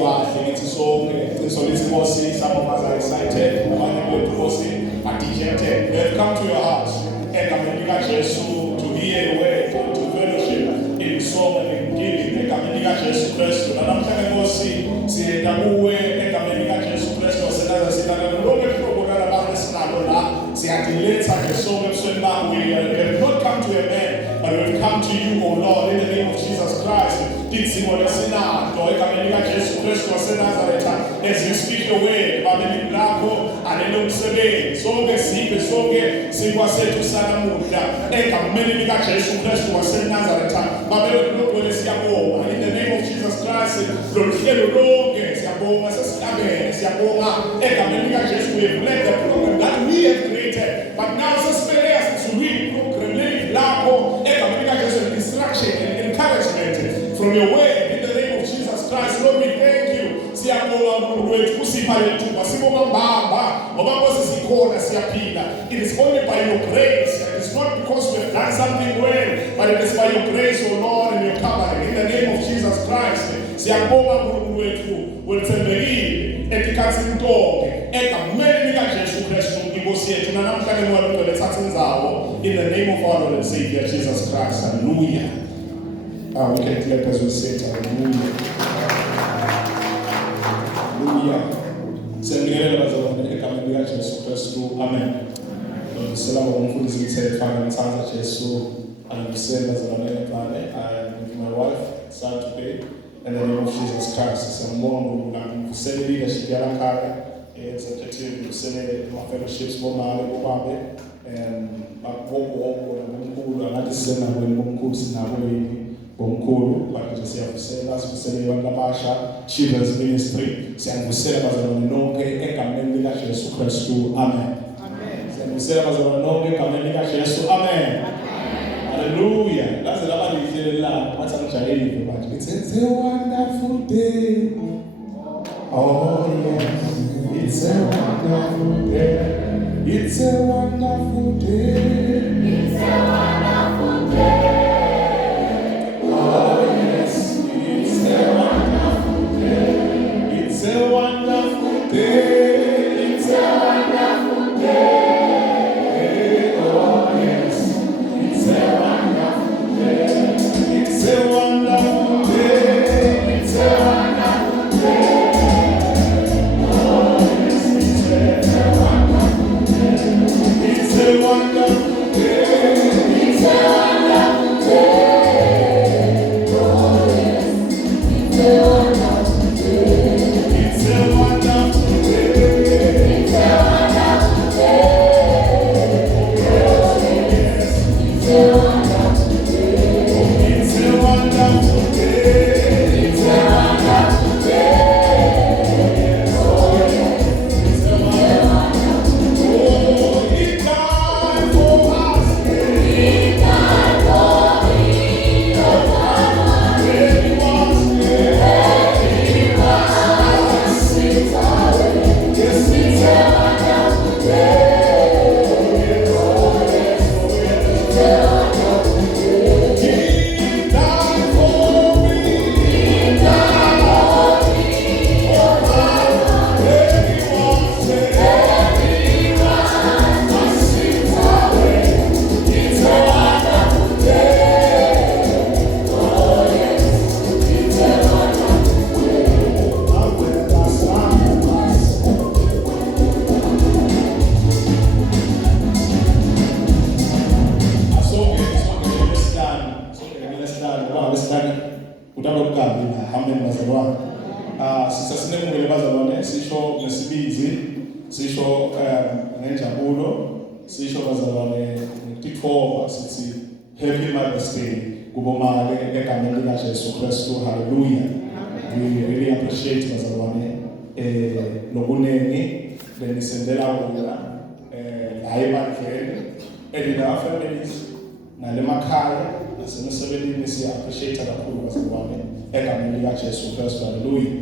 kahle ngithi sonke ngizolisa inkosi. Some of us are excited, abanye bethu inkosi are dejected. We have come to your house egameni likaJesu to hear your word, to fellowship in song and in giving egameni likaJesu Kristu. Namhlanje inkosi siyenda kuwe egameni likaJesu Kristu senaza silala lonke hlobo lalabantu esinalo la siyadiletha ngesonke ebusweni bakho. We have not come to a man, but we have come to you, O Lord, in the name of Jesus Christ. Dizimo lesinado egameni likaJesu Kristu waseNazaretha, as you speak your word babelini lakho alelomsebenzi sonke sibe sonke sikwasethu sanamuhla egameni likaJesu Kristu waseNazaretha babelokugcwele siyabonga in the name of Jesus Christ. Loluhlelo lonke siyabonga sesihlabene siyabonga egameni likaJesu. We have led the program that we have created, but now sesibele to read program leli lakho egameni likaJesu, instruction and encouragement from your word in the name of Jesus Christ. Lord, we thank you. Siyabonga uNkulunkulu wethu kusipha lethuba sibonga mbamba ngoba Nkosi sikhona siyaphila. It is only by your grace. It is not because we have done something well, but it is by your grace, O Lord, and your covering in the name of Jesus Christ. Siyabonga uNkulunkulu wethu wethembekile etikhatsini tonke egameni likaJesu Kristu inkosi yethu. Namhlanje ngiyalungela lethatha indzawo in the name of our Lord and Savior Jesus Christ. Hallelujah. We can clap as we say hallelujah. Hallelujah. Siyabingelela bazalwane egameni likaJesu Kristu. Amen. Selama umfundisi ngithe fana ngithatha Jesu angibisela bazalwane ebane. I am with my wife son today in the name of Jesus Christ. Siyambonga ngivusele leadership yalakhaya executive ngivusele my fellowships bomama bobabe bakubongo nomkhulu angathi sisenakweni bomkhulu sinabo yini bomkhulu bakhe siyavusela sivusele abantu abasha children's ministry siyavusela bazalwane nonke egameni likaJesu Kristu. Amen. Siyavusela bazalwane nonke egameni likaJesu. Amen. Hallelujah. Laze labalihlele la bathi angijayeli manje. It's a wonderful day. Oh yes. It's a wonderful day. It's a wonderful day. It's a wonderful day. Oh yes. It's a wonderful day. It's a wonderful day. It's a wonderful day. Oh yes. It's a wonderful day. It's a wonderful day. It's a wonderful day. Oh yes. It's a wonderful day. It's a wonderful day. It's a wonderful day. Oh yes. It's a wonderful day. It's a wonderful day. It's a wonderful day. Oh yes. It's a wonderful day. It's a wonderful day. It's a wonderful day. Oh yes. It's a wonderful day. Oh, He died for us. He died for me. When He was dead, He was sins away. Yes, it's a wonderful day. Oh yes, oh yes. It's a wonderful day. He died for me. He died for me. Oh my, when He was dead, He was sins away. It's a wonderful day. Oh yes, it's a wonderful day. Sisasinengele bazalwane sisho nesibizi sisho ngenjabulo sisho bazalwane ngitithoba sithi Happy Mother's Day kubomake egameni likaJesu Kristu. Hallelujah. We really appreciate bazalwane lokunengi lenisendela bona hayi bandleni elina families nalemakhaya nasemisebenzini siya appreciate kakhulu bazalwane egameni likaJesu Kristu. Hallelujah.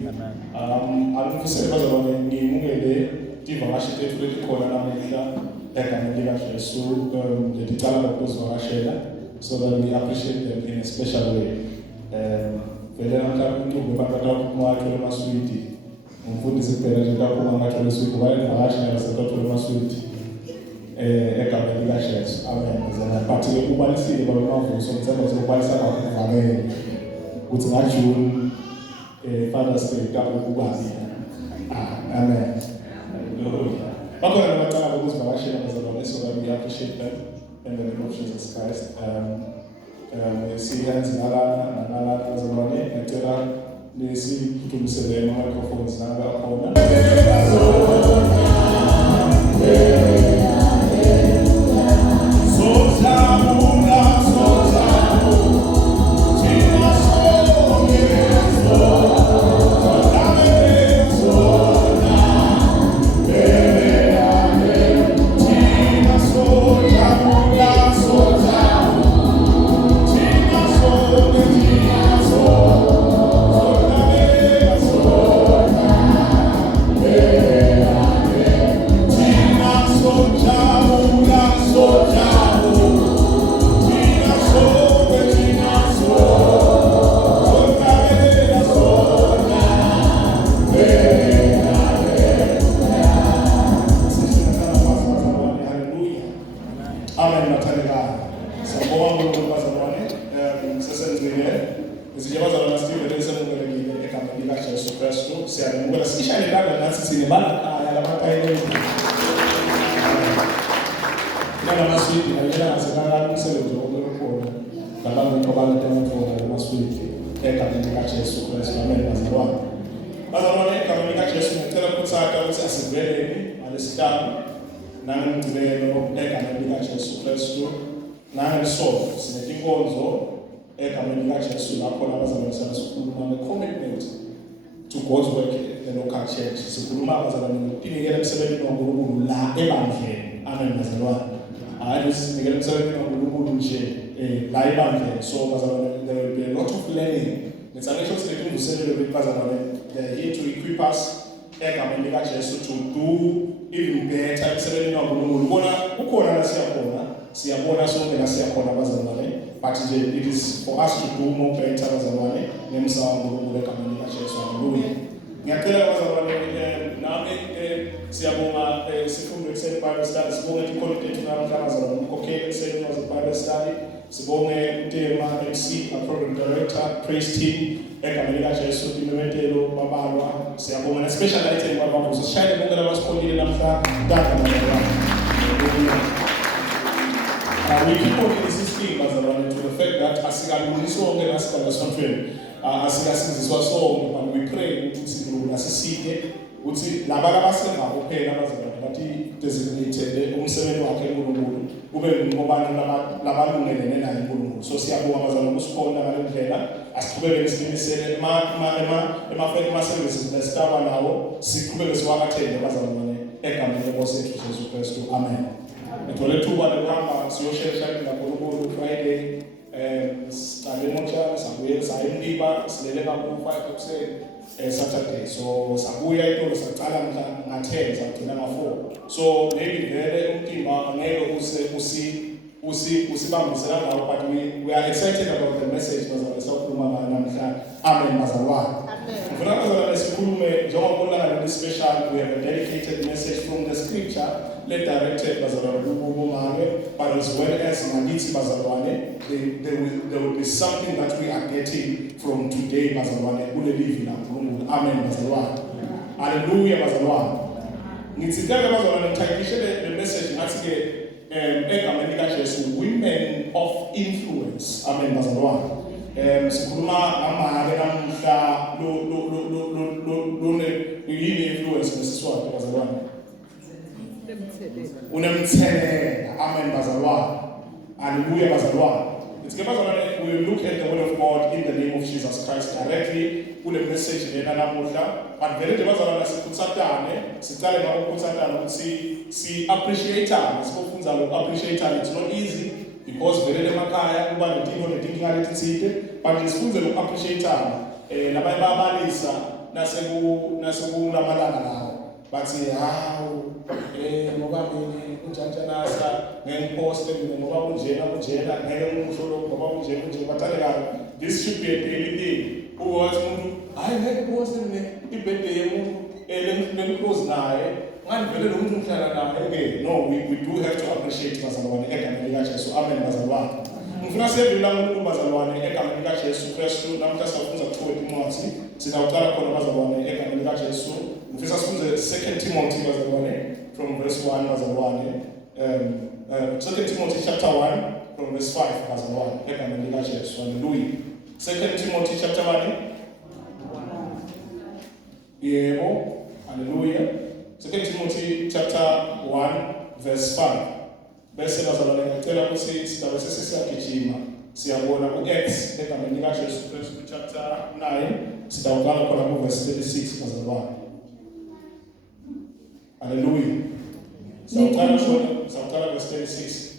Angifisele bazalwane ngimukele ivakashi lethu lelikhona namuhla egameni likaJesu leticala lokuzivakashela so that we appreciate them in a special way. vele namhlanje uNcube bakathatha umwathi lemaswiti umfundisi kuphela nje kakhulu ngathi leswiti bayivakashi nabasethatha lemaswiti egameni likaJesu amen zona but ubalisile bamavuso ngithemba zokubalisa kahle ngavamele ukuthi ngaJune Father's Day kabe kubazi amen bakhona nabacala ukuzivakashela bazalwane so we appreciate them in the name of Jesus Christ siyenza nalana bazalwane ngicela nesiphumisele ama-microphones nanga khona to God's work in the local church. Sikhuluma abazalwane ngokuphinikela emsebenzini kaNkulunkulu la ebandleni. Amen bazalwane. Hayi sinikela emsebenzini kaNkulunkulu nje la ebandleni. So bazalwane there will be a lot of learning. Ngicabanga ukuthi lekumvuselelo bezalwane they are here to equip us egameni likaJesu to do even better emsebenzini kaNkulunkulu. Bona ukhona la siyabona sonke la siyakhona bazalwane. But it is for us to do more better bazalwane nemsa kaNkulunkulu egameni likaJesu. Hallelujah. Ngiyacela bazalwane nami siyabonga sifundo ekseni Bible study sibonge ikhonekthi namhlanje umkhokheli ekseni was Bible study sibonge uTema MC program director praise team egameni likaJesu imemetelo babalwa siyabonga special item kwabantu sishayile bonke labasikhonile namhlanje ndaba bazalwane. We keep on insisting bazalwane to the fact that asikalungiswa onke lasikalasontweni asikasiziswa sonke and we pray ukuthi Nkulunkulu asisike ukuthi laba abasengaho kuphela bazalwane bathi designated umsebenzi wakhe uNkulunkulu kube ngobantu labalungelene naye uNkulunkulu. So siyabonga bazalwane usikhona ngale ndlela asiqhubeke siqinisele ema services nesitaba nawo siqhubeke siwakathele bazalwane egameni lenkosi yethu Jesu Kristu amen. Ngithole thuba lokuhamba siyoshesha ngaNkulunkulu Friday siqale mocha sabuye sayimliba silele ka-5 ekuseni Saturday so sabuya into saqala nga-10 sagcina nga-4 so maybe vele umtimba angeke usibambisela ngawo but we are excited about the message bazalwane sakhuluma ngayo namhlanje amen bazalwane. Ngifuna bazalwane sikhulume njengoba special we have a dedicated message from the scripture directed bazalwane kuBomane but as well as Manithi bazalwane there will be something that we are getting from today bazalwane kule live la Nkulunkulu amen bazalwane. Hallelujah bazalwane. Ngitsicela bazalwane ngithayishele the message ngathi ke egameni likaJesu women of influence amen bazalwane. Sikhuluma ngamahale namhla lo yini influence ngesiswati bazalwane unemthelela amen bazalwane. Hallelujah bazalwane. It's we will look at the word of God in the name of Jesus Christ directly kule message lena namuhla but vele nje bazalwane sikutsathane sicale ngabo ukutsathana ukuthi si appreciate sifunda lo appreciate it's not easy because vele emakhaya kuba nedinkinga lethithide but sifunde lo appreciate labanye babalisa nasekunamalanga lawo bathi hawu ngoba mina unjanjanasa ngengiposte ngoba kunjena ngeke ngisho lokho ngoba kunjena bathanda kabi. This should be a daily thing uwathi umuntu hayi ngeke ubose ibirthday yomuntu lemclose naye ngandivele lo muntu ngihlala naye no we do have to appreciate bazalwane egameni likaJesu amen bazalwane ngifuna siyedlula umuntu bazalwane egameni likaJesu Kristu namhla siyafunza kuthwe incwadi sizawuqala khona bazalwane egameni likaJesu ngifisa sifunze 2 Timothy bazalwane from verse 1 bazalwane 2 Timothy chapter 1 from verse 5 bazalwane egameni likaJesu hallelujah 2 Timothy chapter 1 yebo hallelujah 2 Timothy chapter 1 verse 5 bese bazalwane ngicela ukuthi sidabe sesiyagijima siyabona ku-Acts egameni likaJesu Kristu chapter 9 sidawuqala khona ku verse 36 bazalwane hallelujah sawuqala verse 36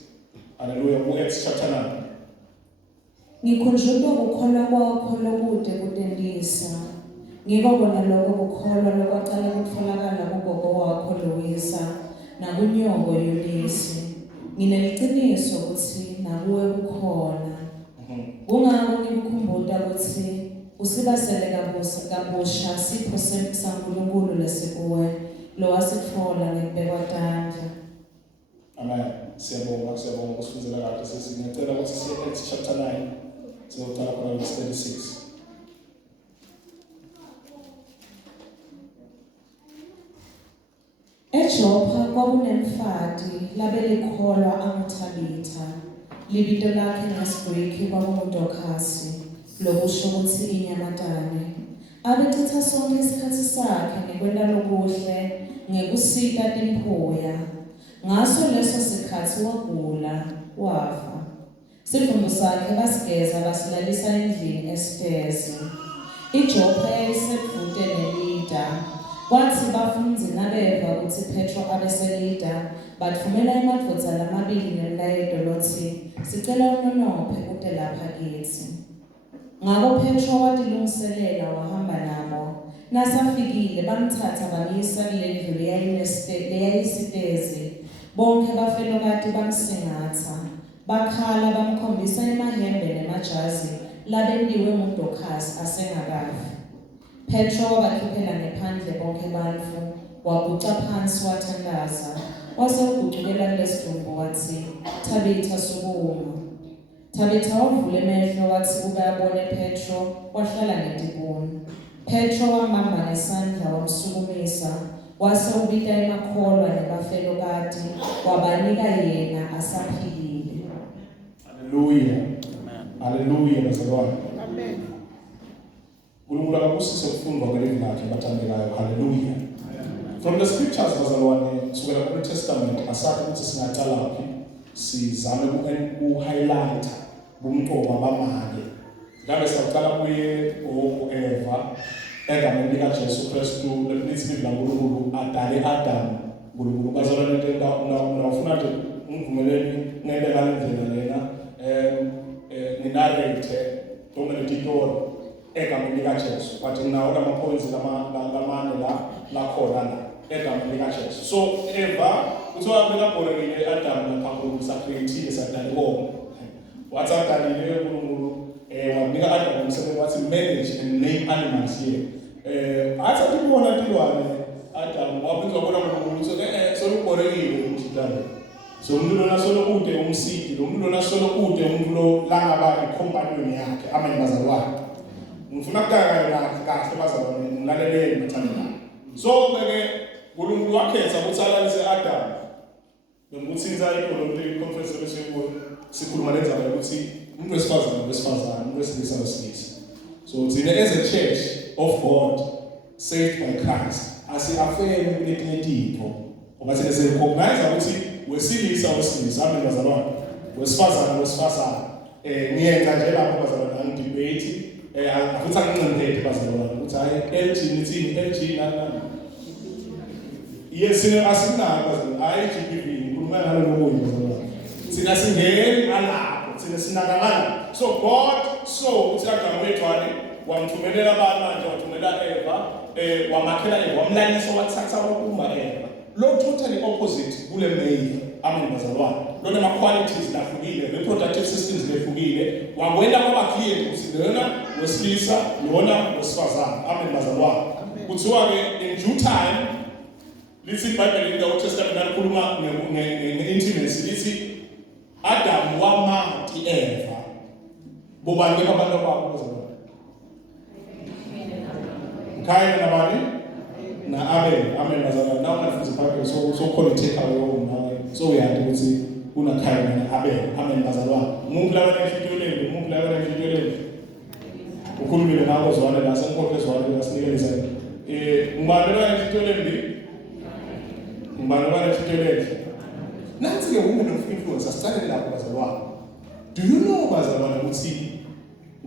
hallelujah ku-Acts chapter 9 Ngikhunjulwa ukukholwa kwakho lokude kudendisa ngikubona lokho ukukholwa lokwaqala kutholakala kugogo wakho Loisa nakunyoko Yunisi ngineliqiniso ukuthi nakuwe kukhona kungako ngikukhumbuta ukuthi usibasele kabusha sipho saNkulunkulu lesikuwe lo wasithola ngekubekwa tandla amen siyabonga kusifundela kahle sesingicela ukuthi siye Acts chapter 9 sizoqala khona verse 36 eJopha kwakunemfati labelikholwa anguThabitha libito lakhe ngesiGreki kwakunguDorcas lokusho ukuthi inyamatane abechitha sonke isikhathi sakhe ngekwenta lokuhle ngekusita timphoya ngaso leso sikhathi wagula wafa sifundo sakhe basigeza basilalisa endlini esitezi iJopha yayisedvute neLida kwathi bafundzi nabeva ukuthi Petro abeselida bathumela emadvodza lamabili nemlayeto lothi sicela unonophe ude lapha kithi ngako Petro watilungiselela wahamba nabo nasafikile bamthatha bamyisa kulendlu leyayisitezi bonke bafelokati bamsingatha bakhala bamkhombisa emahembe nemajazi labentiwe nguDorcas asengakafi Petro wakhiphela ngephandle bonke bantfu wabuca phansi wathandaza wase ugucukela kulesidumbu wathi Tabitha sukuma Tabitha wavula emehlo wathi kube abone Petro wahlala ngetibuni Petro wambamba ngesandla wamsukumisa wase ubita emakholwa nebafelokati wabanika yena asaphilile hallelujah hallelujah bazalwane amen uNkulunkulu akabusise ukufundwa kwelivi lakhe bathandekayo hallelujah from the scriptures bazalwane kusukela ku-New Testament asathi ukuthi singaqalaphi sizame ku-highlighta bumqoka bamake ngabe siyaqala kuye Eva egameni likaJesu Kristu lelithi laNkulunkulu adale Adamu uNkulunkulu bazalwane nawufuna nje ungivumeleni ngende ngalendlela lena ninarrate domene titori egameni likaJesu wathi nawo lama-points lamane la khona la egameni likaJesu so Eva kuthiwa bekabhorekile Adamu lapha sa-creatile sadala konke wathi adalile uNkulunkulu wamnika Adamu umsebenzi wathi manage and name animals here athi atibona tilwane Adamu waphinzwa bona uNkulunkulu solubhorekile umjidala so umuntu lona solokude umsidi lo muntu lona solokude umuntu lo langaba icompanion yakhe amen bazalwane ngifuna ukukaka kahle bazalwane ngilaleleni mathandana so ke uNkulunkulu wakhetha ukuthi alalise Adamu ngokuthinza conference lesikuyo sikhuluma lenzaba ukuthi umuntu wesifazane umuntu wesilisa so thina as a church of God saved by Christ asi-affirm kuletinye tipho ngoba thina sirecognize ukuthi wesilisa amen bazalwane wesifazane ngiyenza nje lapho bazalwane angidebate futhi angincindethe bazalwane ukuthi hayi LG nani yes asinako bazalwane hayi GBV ngikhuluma ngalo lokuyi bazalwane thina singeni alapho thina sinakalana so God ukuthi Adamu wethwane wamthumelela abamanje wathumela Eva wamakhela Eva wamlalisa wathatha wakuma Eva lo totally opposite kule male. Amen bazalwane. Lona ma qualities lahlukile, reproductive systems lehlukile. Wakwenda kwaba clear ukuthi lona wesilisa, lona wesifazane. Amen bazalwane. Kuthiwa ke in due time lithi iBhayibheli in the Old Testament likhuluma nge-intimacy lithi Adam wamanga Eva. Bobani abantu babo bazalwane. Kaini nabani? Na Abel. Amen bazalwane. Now nafuthi iBhayibheli so call it take away nawe. So uyathi ukuthi una Kaini na Abel. Amen bazalwane. Umuntu la enhlitiyweni, umuntu la enhlitiyweni. Ukhulumile nawo zwane la senkothe zwane la sinikeza. Ngibani la enhlitiyweni? Ngibani la enhlitiyweni? Nansi ke umuntu of-influence asicale lapho bazalwane. Do you know bazalwane ukuthi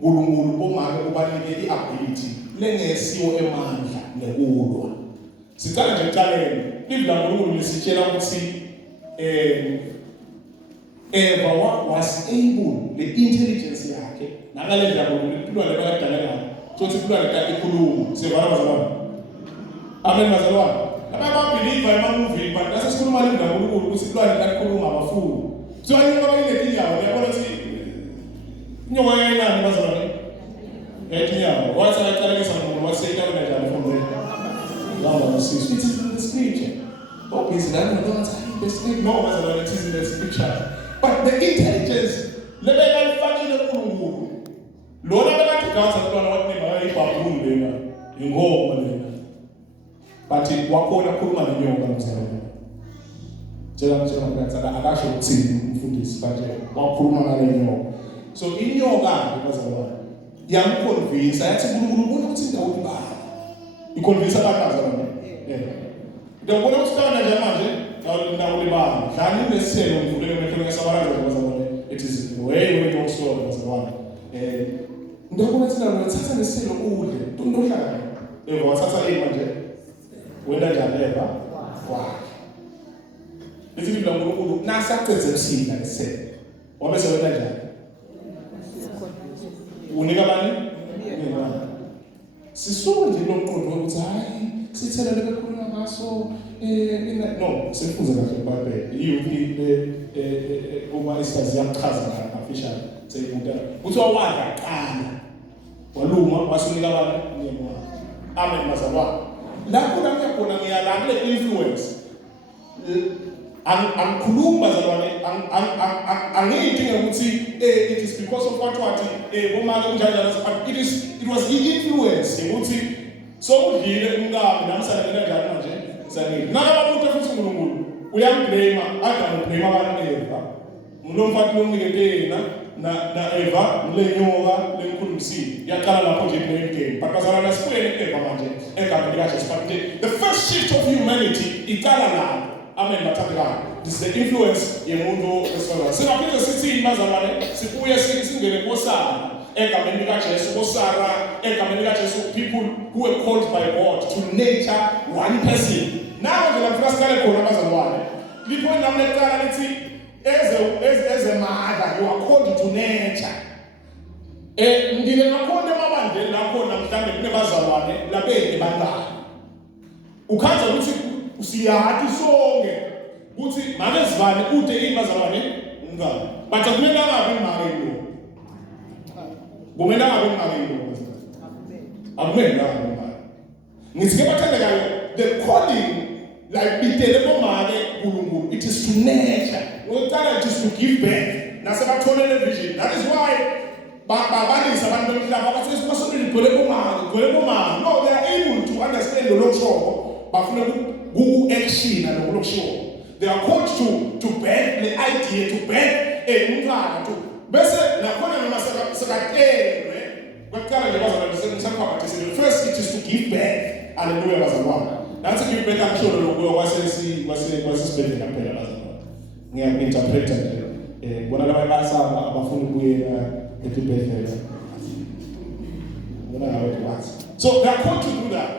uNkulunkulu bomake ubalekele iability lengesiwo emandla nekulwa. Sicala nje ekuqaleni, iBhayibheli laNkulunkulu lisitshela ukuthi Eva was able the intelligence yakhe nangale ndlela uNkulunkulu lebakadala ngayo. Sothi uNkulunkulu akade ikhuluma. Sivana bazalwane. Amen bazalwane. Ababa believe emamovie but asesikhuluma le ndlela uNkulunkulu ukuthi uNkulunkulu akade ikhuluma abafuni. So ayinto abayinethinyama uyabona ukuthi inyoka yayinani bazalwane. Yayinyawo. Wathi ayaqalekisa ngoba waseyita kanjani from there. Number 6. It is in the scripture. Oh, is that not the scripture? No, bazalwane, it is in the scripture. But the intelligence lebeka lifakile uNkulunkulu. Lona bekathi gaza kuba wathi nemaye ibhabhulu lena. Ingoma lena. But wakhona ukukhuluma nenyoka mzalwane. Tshela mfethu akasho ukuthini umfundisi kanje. Wakhuluma ngale nyoka. So inyoka bazalwane yamconvince yathi uNkulunkulu ubona ukuthi indawo ibala. Iconvince abantu bazalwane. Ngiyabona ukuthi kana nje manje indawo ibala. Dlala ineselo ngivuleke emehlo ngesabalaza bazalwane. It is way long story bazalwane. Ngiyabona ukuthi nawe uthatha neselo udle. Ndohlala. Wathatha manje. Wenda njani Eva? Wow. Lithi iBhayibheli laNkulunkulu nasaqedze ukusila neselo. Wabe sebenza njani? Unika bani? Sisuke nje lomqondo ukuthi hayi sithelele kakhulu ngaso no sifuze kahle iBhayibheli uma isazi yachaza official seyibuta uthi wawadla qala waluma wasunika bani nyemo. Amen bazalwane. Lapho la kuyakhona ngiyalanga le influence angikhuluma bazalwane angiyidinga ukuthi it is because of what bomake kunjalo but it was the influence ukuthi sokudlile umkami namsana kanjani manje sanini nakabantu futhi uNkulunkulu uyamblame Adam ublame abantu Eva unomfathi lomniketena na Eva mlenyoka lemkhulumisile yaqala lapho nje blame game but bazalwane sifuyele Eva manje egameni likaJesu but the first shift of humanity iqala lapho. Amen bathandekayo. This is the influence yemuntu wesifazane. Singaphinde sithi bazalwane sibuye singene kosana egameni likaJesu kosara egameni likaJesu people who were called by God to nature one person. Now nje lamfika sikale khona bazalwane. Lipo namletala lithi as a mother you are called to nature. Ngile ngakhona emabandleni lakho namhlanje kunebazalwane labenge bantwana. Ukhanza ukuthi usiyathi sonke ukuthi make sivane kude imazalwane ngani but akumele ngabe imake lo kumele ngabe imake lo akumele ngabe imake ngithi ke bathandekayo the calling like bitele bomake uNkulunkulu it is to nature uqala just to give back nasebatholele vision. That is why babalisa abantu bomhlaba bathi sibasondele igcwele bomake no they are able to understand lo lokusho bafuna ku-action lokushiwo. They are called to back the idea, to back umntwana to bese nakhona noma sekatelwe kwaqala nje bazalwane ngisakwabathisile. First it is to give back. Hallelujah bazalwane. Nathi give back akusho lokho kwasesibhedlela kuphela bazalwane. Ngiya-interpreta nje bona laba basaba abafuna ukuyela esibhedlela. Bona ngabe what? So they are called to do that.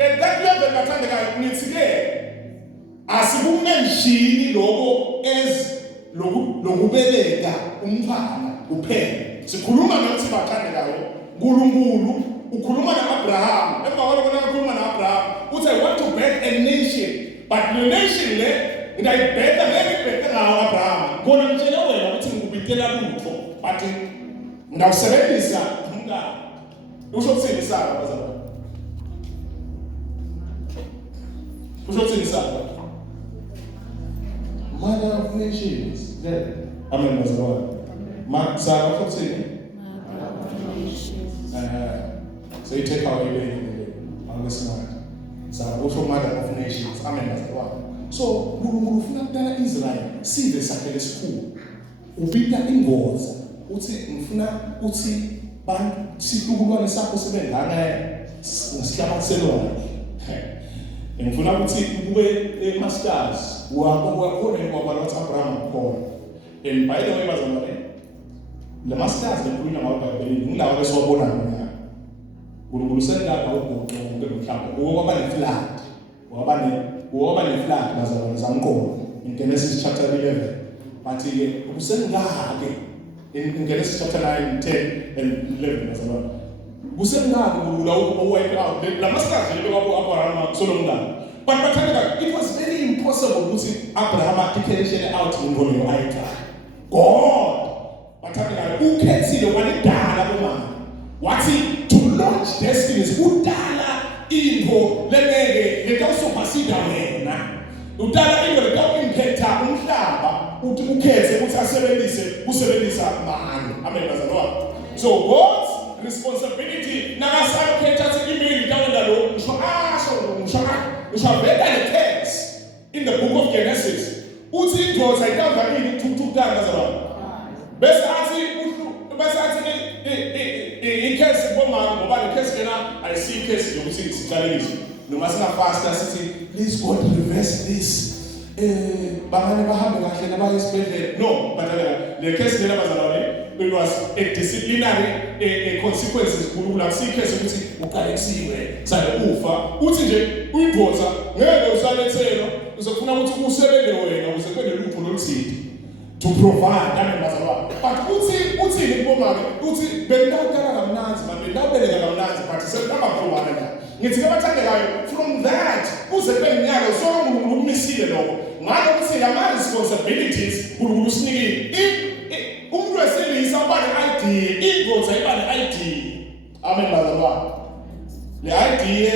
And that level bathandekayo ngithi-ke asibumenshini lokubeleka umntwana kuphela. Sikhuluma nokuthi bathandekayo uNkulunkulu ukhuluma naAbraham. Emva kwalokho ukhuluma naAbraham uthi I want to build a nation but the nation le ngayibheka ngeke ngawo Abraham khona ngitshela wena ukuthi ngikubitela lutho but ngawusebenzisa umngane usho ukuthini Sara bazalwane usho ukuthini Sara mother of nations amen bazalwane Sara usho ukuthini so you take our name angesinayo Sara usho mother of nations amen bazalwane so uNkulunkulu ufuna ukudala Israel size sakhe lesikhulu ubika ingoza uthi ngifuna uthi bantu sihlukulwane sakho sebengana ngisihlamathelwa ngifuna ukuthi ube masters wakhona ngoba lothi Abraham khona and by the way bazalwane le masters lekhuluma ngawo eBhayibhelini ngilawa besiwabona mina uNkulunkulu sengaka ugoqo mhlawumbe ngoba ne flood bazalwane zamqondo in Genesis chapter 11 bathi ke kusengake in Genesis chapter 9 10 and 11 bazalwane kusengake uNkulunkulu wipe out la masters lebekwa Abraham Solomon but bathanda it was very impossible ukuthi Abraham declaration out ngolo ayitha God bathanda ukhethile walidala bomama wathi to launch destinies udala into leneke letawusopasida wena udala into letawuimpacta umhlaba uthi ukhethe ukuthi usebenzisa mani amen bazalwane so God's responsibility nakasallocate athi imini tawenda lo ushabeka the text in the book of Genesis uthi indoda itawudalini ukuthukutana bazalwane bese athi incase bomama ngoba le case lena I see case yokuthi sicalelise noma sina faster sithi please God reverse this bangane bahambe kahle nabaye esibhedlela no but le case lena bazalwane it was a disciplinary consequences kuLula kusi case ukuthi uqaleksiwe sale ufa uthi nje uyindoza ngeke usalethelwa uzofuna ukuthi usebenze wena ukuze kube lutho loluthini to provide amen bazalwane but uthi ngibomake uthi bendawukala kamnanzi bendawubeleka kamnanzi but sekungabaprovide la ngithi abathandekayo from that uze beminyaka sonke uNkulunkulu umisile lokho ngalo ukuthi la responsibilities uNkulunkulu usinikile umuntu wesilisa ubane ID ingozi ayibane ID amen bazalwane le ID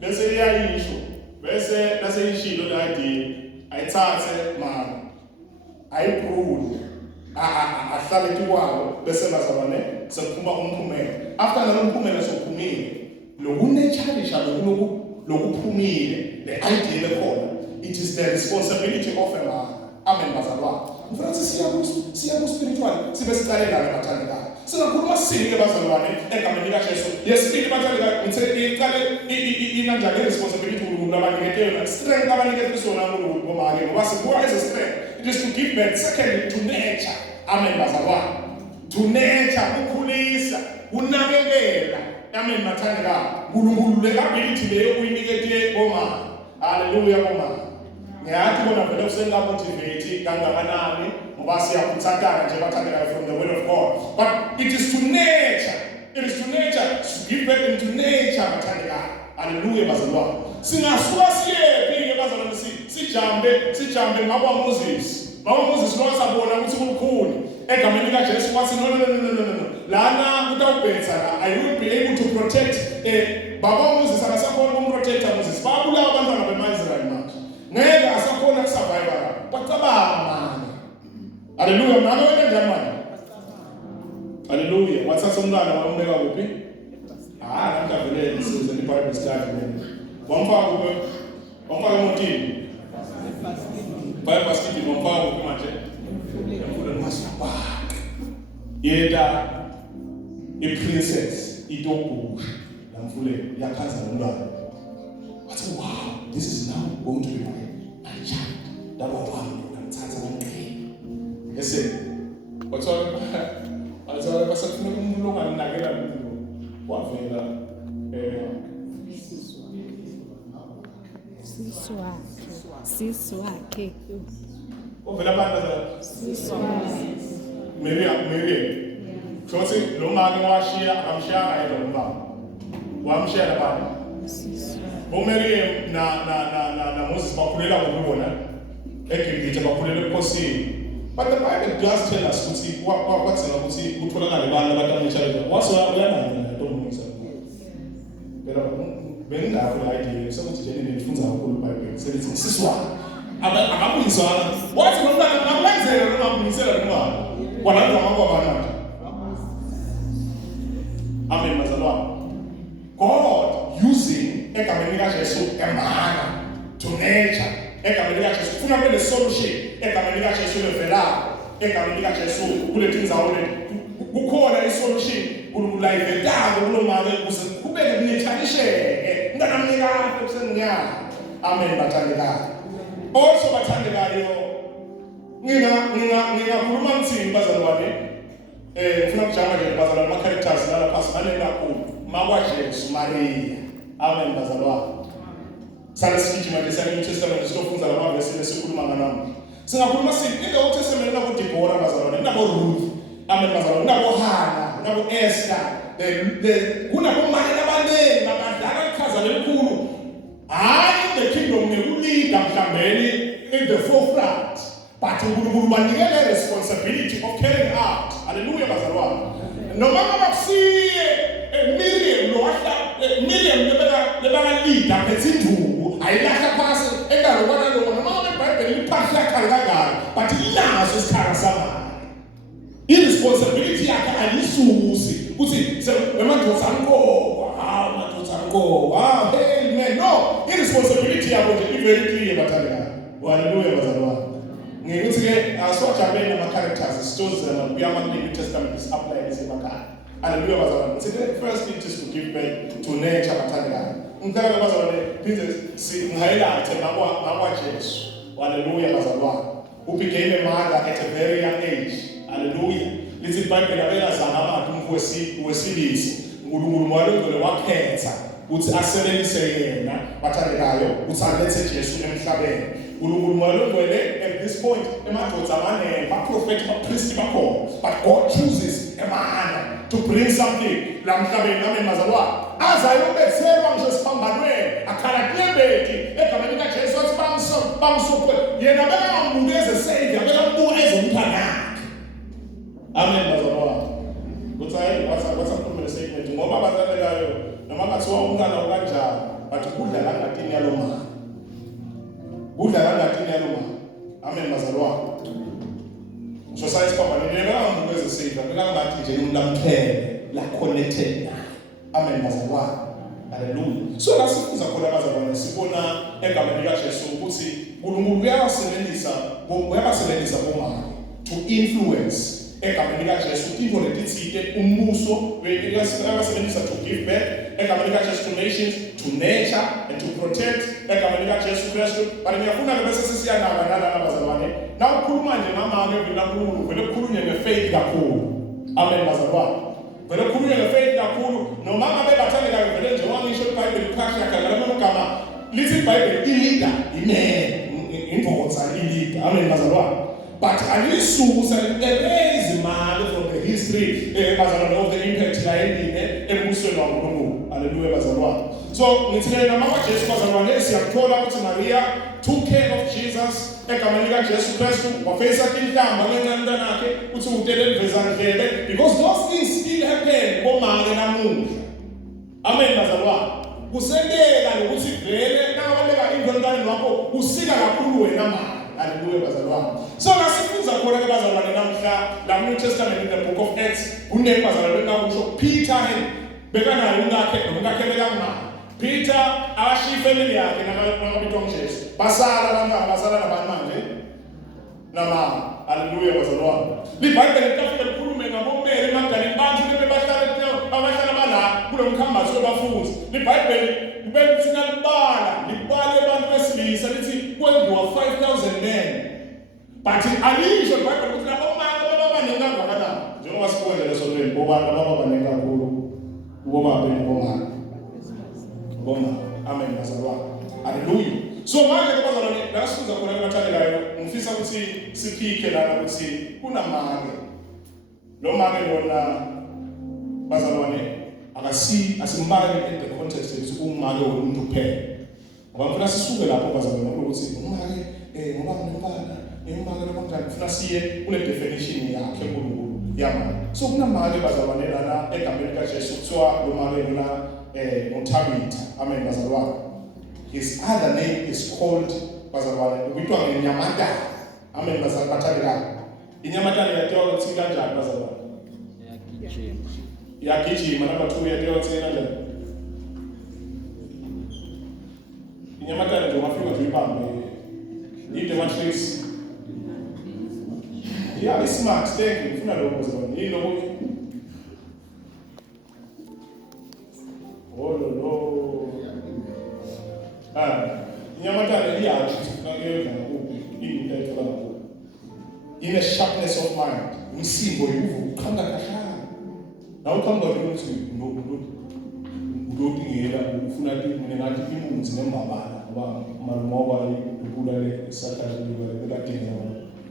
bese iyayisho bese yishilo le ID ayithathe mama ayiprove ahlale kwawo bese bazalwane sekuphuma umphumela after nalo umphumela sokuphumile lokunechalisha lokuphumile le ID lekhona it is the responsibility of a man amen bazalwane mfrance siya ku spiritual sibe sicalela ngabathandekayo singakhuluma sinike bazalwane egameni likaJesu yesibili bathandekayo ngithe iqale inanjani responsibility uNkulunkulu abaniketela strength abaniketela sona uNkulunkulu bomake ngoba sibuya as a strength it is to give birth secondly to nature amen bazalwane to nature ukhulisa unakekela amen bathandekayo uNkulunkulu le ability leyo uyiniketele bomake haleluya bomake ngiyathi bona vele usenga motivate kangakanani ngoba siyakuthakana nje bathandekayo from the word of God but it is to nature to give birth into nature bathandekayo haleluya bazalwane singasuka siyephi bazalwane sijambe ngaba Moses lo sabona ukuthi kukhulu egameni likaJesu wathi no lana utawubhetha la I will be able to protect baba Moses akasakhona ukumprotecta Moses babulawa abantwana bemaIsrael manje ngeke asakhona ukusurvive bacabanga haleluya mama wena njani manje haleluya wathatha umntwana wambeka kuphi namhla vele size ni Bible study wamfaka emotini Bible basket wamfaka kuphi manje emfuleni masaba yeta iprincess itobusha lamfuleni yakhaza umntwana wathi wow this is now going to be my child that was one ngamthatha ngomqhele ese wathola basafuna umuntu longanakela umuntu wavela siswakhe ovela abantu Mary Chosi lo mama washiya akamshiyanga yena lo baba wamshiya abantu Bomeri na Moses bakhulela ngokubona eGibhithe bakhulela ebukhosini. But the Bible does tell us ukuthi what's ukuthi kutholakala abantu abatamitsha waso uyalana ntomisa. Phela bengakho la idea sokuthi jeni nifunza kakhulu iBhayibheli selithi siswa akabuyisana wathi nomntana ngakwenzela noma ngibuyisela noma kwalanza amakwabana. Amen mazalwane. God using egameni likaJesu emana to nature egameni likaJesu funa kule solution egameni likaJesu levela egameni likaJesu kule tindzawo kukhona isolution kululayivetako kulomake ukuze kubeke kunethanisheke nganamnika kusenginyaka. Amen bathandekayo. Also bathandekayo ngingakhuluma ngithini bazalwane ngifuna kujama nje bazalwane ama characters lala phasi manengi kakhulu makwaJesu Maria. Amen bazalwane. Sale sigijima nje sale New Testament sizofunza lama verse esikhuluma nganamuhla. Singakhuluma sithi in Old Testament nabo Deborah bazalwane nabo Ruth. Amen bazalwane nabo Hannah nabo Esther. Kunabo manje abanengi abadala ichaza lelikhulu. Hayi the kingdom nekulida mhlambeni in the forefront. But uNkulunkulu banikele responsibility of carrying out. Hallelujah bazalwane. Noma bakusiye Miriam lebeka leader phethinduku ayilahla phasi engalokwana lokho noma iBhayibheli liphahla kangangani but inaso isikhala samanje. Irresponsibility yakhe ayisusi uthi emadodza ankowa hey man no irresponsibility yakho nje very clear bathandekayo. Hallelujah bazalwane. Ngikuthi ke aswajabene ama characters stories kuya New Testament is applied emakhaya. Hallelujah bazalwane. Today first thing is to give birth to nature bathandekayo. Ngicela bazalwane please highlight ngakwaJesu. Hallelujah bazalwane. Who became a mother at a very young age. Hallelujah. Lithi iBhayibheli abelazana abantu wesilisa. uNkulunkulu walungele wakhetha uthi asebenzise yena bathandekayo uthi alethe Jesu emhlabeni. uNkulunkulu walungele at this point emadodza amanele baprofeti bapriest bakhona but God chooses a man to bring something la mhlabeni. Amen mazalwane. Azayobethelwa nje siphambanweni akhala klebeti egameni likaJesu athi bamsophe yena bekambuke savior bekambuka ezomntana. Amen bazalwane. Kuthayi what's statement ngoba bathandekayo noma bathiwa umntana ukanjani bathi kudla langatini yaloma. Kudla langatini yaloma. Amen bazalwane. So says Papa ngibekambuke savior bekangathi nje umlamkhele la connected naye. Amen bazalwane. Hallelujah. So la sifuza khona bazalwane sibona egameni likaJesu ukuthi uNkulunkulu uyabasebenzisa bomama to influence egameni likaJesu into letithike umbuso uyabasebenzisa to give birth egameni likaJesu to nations to nature and to protect egameni likaJesu Kristu. But ngiyafuna bese sisiyanaka nalana bazalwane na ukukhuluma nje mama ke uNkulunkulu vele ukukhulunywe ngefaith kakhulu. Amen bazalwane. Vele ukukhulunywe ngefaith kakhulu noma ngabe bathandekayo vele nje wangisho iBhayibheli iphasha kala amagama lithi iBhayibheli ilida indvodza ilida. Amen bazalwane. But alisusa erase imali from the history bazalwane of the impact la endine embusweni waNkulunkulu. Hallelujah bazalwane. So ngithele nama kwaJesu bazalwane siyakuthola ukuthi Maria took care of Jesus egameni likaJesu Kristu wafesa inhlamba ngencane nakhe uthi utele livezandlebe because those things still happen bomake namuhla. Amen bazalwane. Kusendeka nokuthi vele nabaleka imvelo wakho usika kakhulu wena mama. Hallelujah bazalwane. So lasifunza khona ke bazalwane namhla la New Testament in the book of Acts uneke bazalwane ngakusho Peter bekanayo umkakhe nomkakhe bekamama. Peter ashiya family yakhe nabantwana Jesu. Basala nabani manje? Namama. Hallelujah bazalwane. iBhayibheli litafika likhulume ngabomeli emadaleni bantu abahlala bala kulo mkhambazo wabafundi. iBhayibheli kubethina libala abantu besilisa lithi kwenziwa 5,000 men. But alisho iBhayibheli ukuthi labo mama babanengi kangakanani njengoba sibonile lesontweni bobani babanengi kakhulu ubobaba nebomama. Amen bazalwane. Hallelujah. So manje bazalwane lasifuza khona bathandekayo ngifisa ukuthi siphike lana ukuthi kunamake lo make lona bazalwane akasimbali in the context ukuthi umake umuntu kuphela Ngifuna sisuke lapho bazalwane ukuthi uma-ke ngoba nginomntana ngimbangela kanjani ngifuna siye kule definition yakhe uNkulunkulu yamanje. So kunamake bazalwane lana egameni kaJesu kuthiwa lo make lona uThabitha. Amen bazalwane. His other name is called bazalwane ubitwa ngeNyamatane. Amen bazalwane bathandekayo. Inyamatane yatiwa ukuthi kanjani bazalwane? Yagijima number 2 yatiwa ukuthi kanjani? Inyamatane nje ungafika nje uyibambe. Demonstrates. Yeah, it's smart. Thank you. Funa lokho bazalwane. Yini lokho? Oh no. Inyamatane iyathi ngakuyona kuphi into ethola ngakho. In a sharpness of mind. Umsimbo yuvu ukhanga kahlala. Nawu khamba ukuthi udodingela ufuna ukuthi ngathi imunzi nembabala ngoba malumoba ibulale esakazwe bekadingela.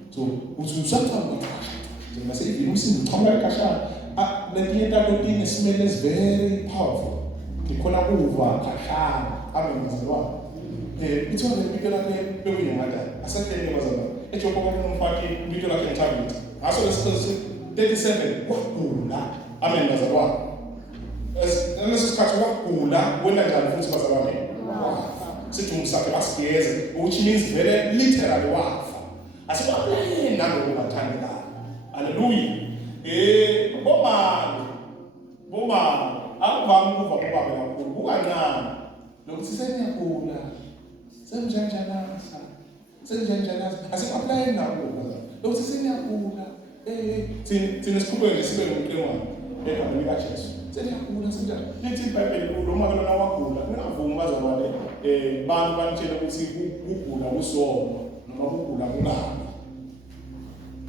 So uthi usathamba kahle. Njengoba seyivile umsimbo ukhanga kahlala. Letinye tato smell is very powerful. Ndikhona kuva kahlala. Amen bazalwane. Ithiwa lebito lakhe bekuyinyamatane. Asakhele bazalwane. Ejopo komfaki ibito lakhe Thabitha. Ngaso lesikhathi 37 wagula. Amen bazalwane. Leso sikhathi wagula wena njani futhi bazalwane? Sithi umsakhe basigeze which means very literally wafa. Asikwaphe nalo bathandekayo. Hallelujah. Boma akuvami ukuva kubaba kakhulu kukancane lokuthi seniyagula senjanjanasa asikwaplaye nako lokuthi seniyagula thina sikhuphe nje sibe nomqemane egameni likaJesu seniyagula senjani lithi iBhayibheli kuloma lona wagula ningavumi bazalwane bantu banitshela ukuthi ukugula kusono noma ukugula kulapha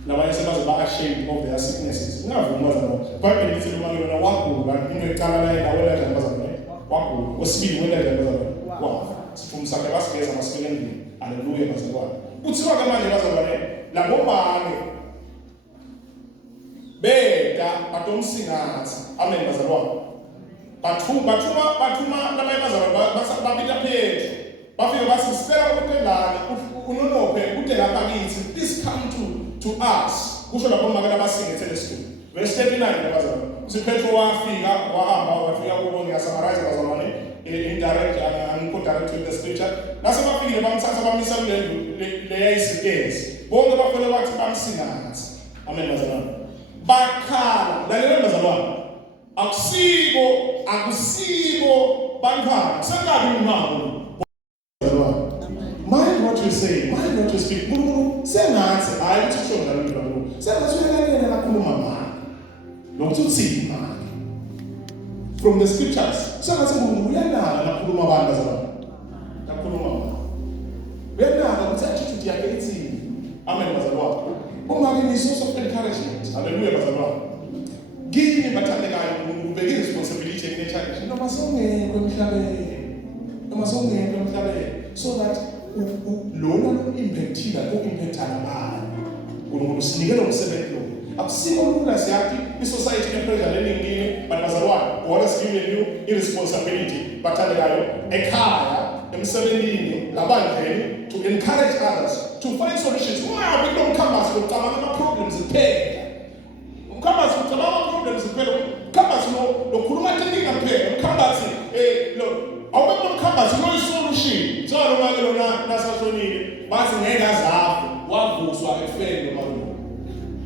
nabanye sebaze ba-ashamed of their sicknesses. Ngingavumi bazalwane. iBhayibheli lithi noma lona wagula into ecala naye nawela kanjani bazalwane? Wagula. Wesibili wena kanjani bazalwane? Wafa. Sithi umsakhe basigeza masibeke endlini. Haleluya bazalwane. Kuthiwa-ke manje bazalwane labo mane beda batomsingathi. Amen bazalwane. Bathuma nabanye bazalwane babita Petro. Bafike bathi sicela ukuthi lana unonophe kude lapha kithi. Please come to us. Kusho lapho makela basingethele situ. Verse 39 bazalwane. Petro wafika wahamba wafika kubo ngiyasummarize bazalwane indirect and direct with the scripture. Nase bafikile bamthatha bamisa kule leyayisitezi. Bonke bafike bathi bamsingathi. Amen bazalwane. Bakhala lalela bazalwane. Akusibo bantwana. Sengabi imali. Mind what you say, mind what you speak. Sengathi hayi ukuthi kusho njalo into. Sengathi uyalela nakhuluma manje. Lokuthi uthini manje. From the scriptures. Sengathi uyanala nakhuluma abantu bazalwane. Nakhuluma manje. Uyanala ukuthi attitude yakhe ithini. Amen bazalwane. Uma ke source of encouragement. Hallelujah bazalwane. Gini bathandekayo ubeke responsibility in church. Noma songekho emhlabeni. So that lona lo-impactile ku-impactana ngani uNkulunkulu sinikele umsebenzi lo akusikho lula siyathi i-society ne-pressure leningini but bazalwane God has given you i-responsibility bathandekayo ekhaya emsebenzini labandleni to encourage others to find solutions. Ungabi kulo mkhambazi lokucabanga ama-problems kuphela umkhambazi ucabanga ama-problems kuphela umkhambazi lokhuluma inkinga kuphela umkhambazi awubekho umkhambazi unoyi-solution. Njalo make lona nasashonile bathi ngeke azafe wavuswa ekufeni lo malume.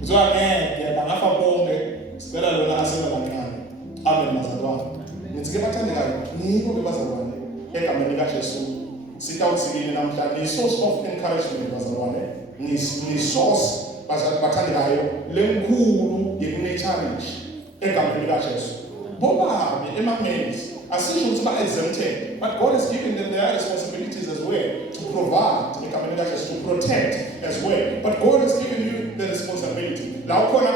Kuthiwa ngeke bangafa bonke sicela lona aseba kancane. Amen bazalwane. Nithi-ke bathandekayo nibo-ke bazalwane egameni likaJesu sitawuthikile namhlanje i-source of encouragement bazalwane ni-source bathandekayo lenkulu yekunechallenge egameni likaJesu. Bobabe emamenzi asisho ukuthi ba-exempted, but God has given them their responsibilities as well to provide, to protect as well. But God has given you the responsibility. La ukhona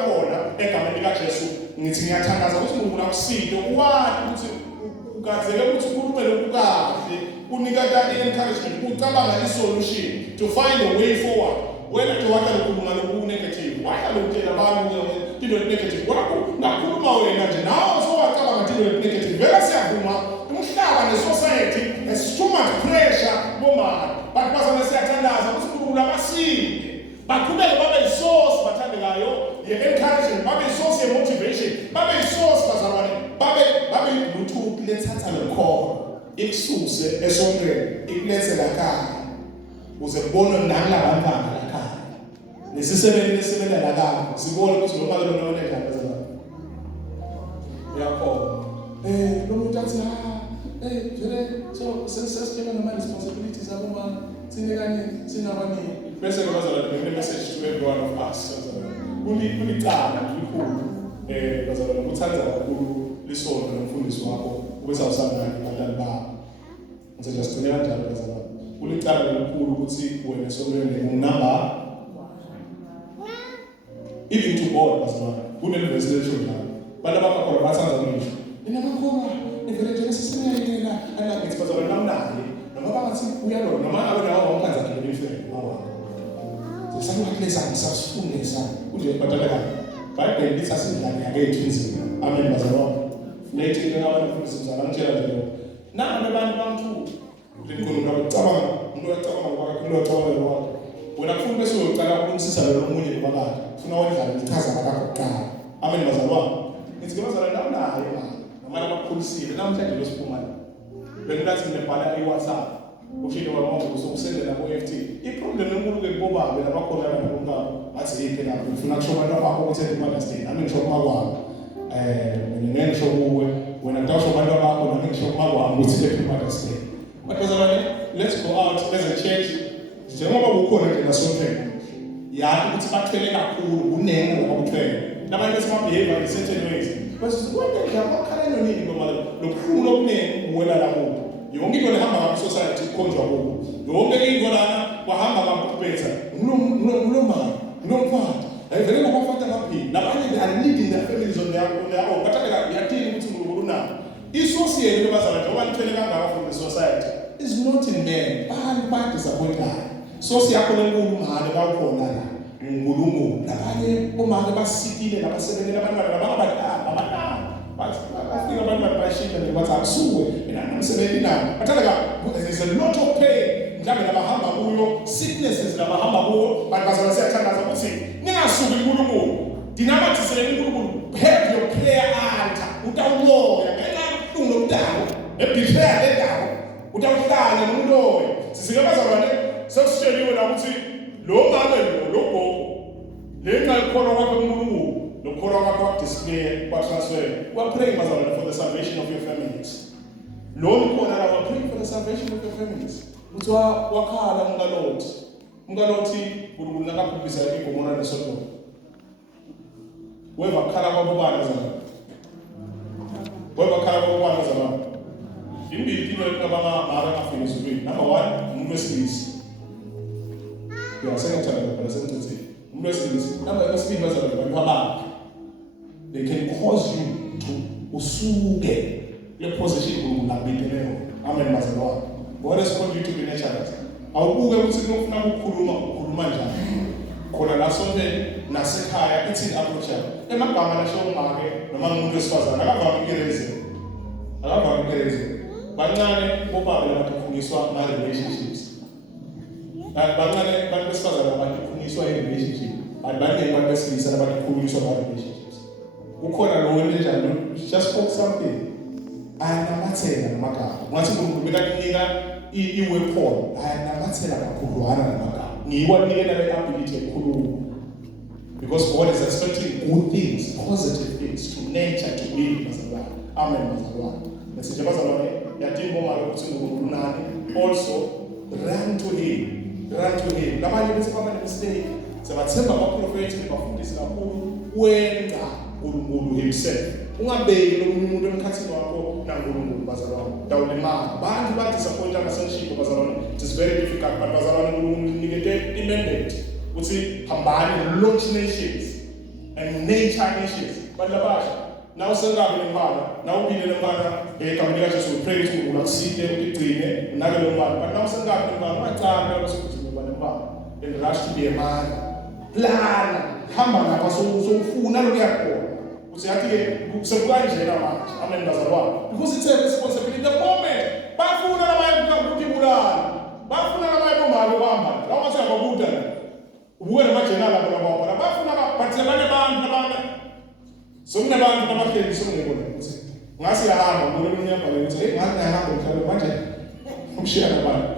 egameni likaJesu ngithi ngiyathandaza ukuthi uNkulunkulu akusinde ukwazi ukuthi ugazele ukuthi ukhulume lokhu kahle unikeza i-encouragement ucabanga i-solution to find a way forward. Wena ke wathi ukukhuluma lokhu negative wathi ukutshela abantu into negative wakho ngakhuluma wena nje nawe sowacabanga into negative vele siyavuma umhlaba ne-society has too much pressure baqhubeke babe yisource bathandekayo ye-encouragement, babe yisource ye-motivation, babe yisource bazalwane, babe yibluetooth lethatha lekhona ikususe esontweni ikulethe lakhaya uze kubone nakulabantwana lakhaya nesisebenzi lesebenza lakhaya sibone ukuthi noma ke lona njani bazalwane. Uyakho lo muntu athi vele so sesitshela ngama-responsibilities aboma sinekanye sinabaningi bese ke bazalwane ngine message to every one of us kulicala likhulu bazalwane ukuthanza kakhulu lisonto nomfundisi wakho ube sawusangana abantwana bakho ngizoja sigcine kanjalo bazalwane kulicala likhulu ukuthi wena sontweni ungunumber even to God bazalwane kunelivesi lesho njalo bantu abakhona bathanza ngisho nina bakhona evele nje sesinyayela alakithi bazalwane namnandi noma bangathi uyalona noma abe nawo wamkhanza kile mfene wawa sesakuhleza ngisafundisa kuje bataleka Bible lithi asindlane yakethu inzima. Amen bazalwane. Nethi ke abantu bafundisa uzala ngitshela nje nami abantu bantu lenkulumo ngicabanga umuntu uyacabanga ngoba umuntu uyacabanga ngoba wena kufanele bese uyocala ukunsisa lo munye ngobalaka ufuna wendlala ichaza bakho kuqala. Amen bazalwane. Ngithi bazalwane nayo noma abakhulisile namhlanje lo siphumana bengathi ngibhala iWhatsApp ushilo wami uzokusendela ku-FT iproblem enkulu ke kubobabe labakhona labonga athi phela ufuna kusho abantu bakho ukuthi eMother's Day nami ngisho kumakwami mina ngisho kuwe wena ngisho abantu bakho nami ngisho kumakwami ukuthi eMother's Day but bazalwane let's go out as a church njengoba kukhona nje nasontweni yazi ukuthi bathwele kakhulu kunengo ngokuthwele nabantu besimabehave in certain ways bese kwenta nje abakhalelo nini ngoba lokukhulu okuningi uwela lapho yonke into lehamba ngami society ikhonjwa kubo yonke into lana kwahamba kampetha unomfana ayivele ngokufata kaphili labanye they are leading their families on their own bathanda yathini ukuthi uNkulunkulu unabo isociety lebazalwane ngoba nithwele kangaka from the society is not in them abantu disappointed sosi yakho lenkulu mahale bakhona la uNkulunkulu labanye omake basikile labasebenza abantwana abadala bafika abantwana bashintsha nje bathi akusuke mina nomsebenzi nami bathanda there's a lot of pain mhlawumbe labahamba kuyo sicknesses labahamba kuyo bantu bazalwane siyathandaza ukuthi ningasuki kuNkulunkulu dinamathisele uNkulunkulu have your prayer altar utawumoya ngenxa yokuhlungu lokudala ebetrayal lendawo utawuhlala nomoya sisike bazalwane sekusitsheliwe la ukuthi lo mama lo gogo lenxa ikhona kwakhe uNkulunkulu nokukholwa kwakho display kwa-transfer. We are praying for the salvation of your families. Lord, we are praying for the salvation of your families. Uthi wakhala umkalothi uNkulunkulu nakaphuphisa igomora leSodoma. Weva khala kwabobani bazalwane. Weva khala kwabobani bazalwane. Imbili into ekabanga afika ezulwini. Number 1, umuntu wesilisa. Sengathanda phela sengithi umuntu wesilisa. Number 2 bazalwane bantu abakhe. They can cause you to usuke your position uNkulunkulu. Amen bazalwane. God has called you to be nurturers. Awubuke ukuthi ufuna ukukhuluma njani. Khona la sonke nasekhaya ithi approach yakho. Emagama lasho umake noma umuntu wesifazana akavami ukereze. Bancane bobaba labafundiswa ma relationships. Bancane abantu besifazana abafundiswa in relationship. Baningi abantu besilisa abafundiswa ma relationships. Ukhona lo wenjenjalo just spoke something. Ayinamathela namagama. Ngathi uNkulunkulu bekakunika iweapon. Ayinamathela kakhuluwana namagama. Ngiyiwanikela le ability ekhulu. Because God is expecting good things, positive things to nature to be bazalwane. Amen bazalwane. Message bazalwane yathi ngoma ukuthi uNkulunkulu nani. Also run to him. Labanye bese baba nemistake. Sebathemba abaprofeti bafundisa kakhulu wenza uNkulunkulu himself. Ungabeki umuntu emkhathini wakho naNkulunkulu bazalwane. Dawulimanga. Abantu badisappoint abasenship bazalwane. It is very difficult but bazalwane uNkulunkulu nikete imandate. Uthi hambani launch nations and nature nations. Balabasha. Now sengabe lempala. Now ubile lempala ekamini kaJesu pray ukuthi uNkulunkulu akusinde ukugcine unake lempala. But now sengabe lempala macala ukuthi lempala. And rush to be a man. Plan. Hamba ngapha sokufuna lokuyakho. Uthi yathi ke sekukanjena manje. Amen bazalwane. Because it's a responsibility. The moment bafuna labaye ukuthi bulala. Bafuna labaye bomalo bamba. Lawa seyababuda. Ubuke manje la bona bafuna bathi abanye abantu nabana sokunabantu nabahleli sokungekona ukuthi ngase yahamba ngolo unyabhala ukuthi hey ngathi ngihamba mhlawumbe manje umshiya nabantu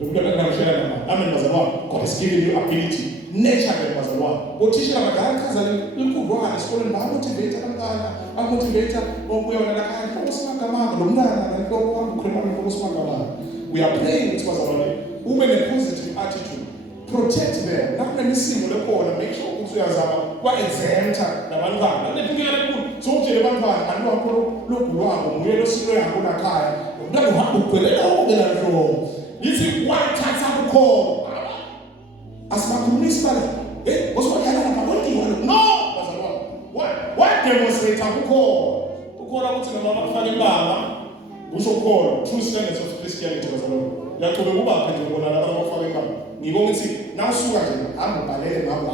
lokudala ngamshaya nabantu amen bazalwa God has given you ability nature bazalwa othisha abadala chaza inkudwana esikoleni bamotivate abantwana bamotivate ukuyona la khaya ngokusimagamanga lo mntana lo kwamkhuluma ngokusimagamanga we are praying ukuthi bazalwa ube ne positive attitude protect them nakunemisindo lekhona make sure ukuthi uyazama kwa-exempta nabantwana lephingela lekhulu sokutshela abantwana anibakho logulwabo nguye losilo yakho lakhaya umntwana uhamba ugcwelela ukela nhlobo yithi wathatha bukhona asibakhulumisi bala osibakhala lapha kontiwa no bazalwane wademonstrate bukhona ukuthi noma bakufaka imbanga kusho khona true standards of Christianity bazalwane yaqhubeka kuba phethe bona lapha bakufaka imbanga ngibonga ukuthi nawusuka nje hamba ubhalele ngabo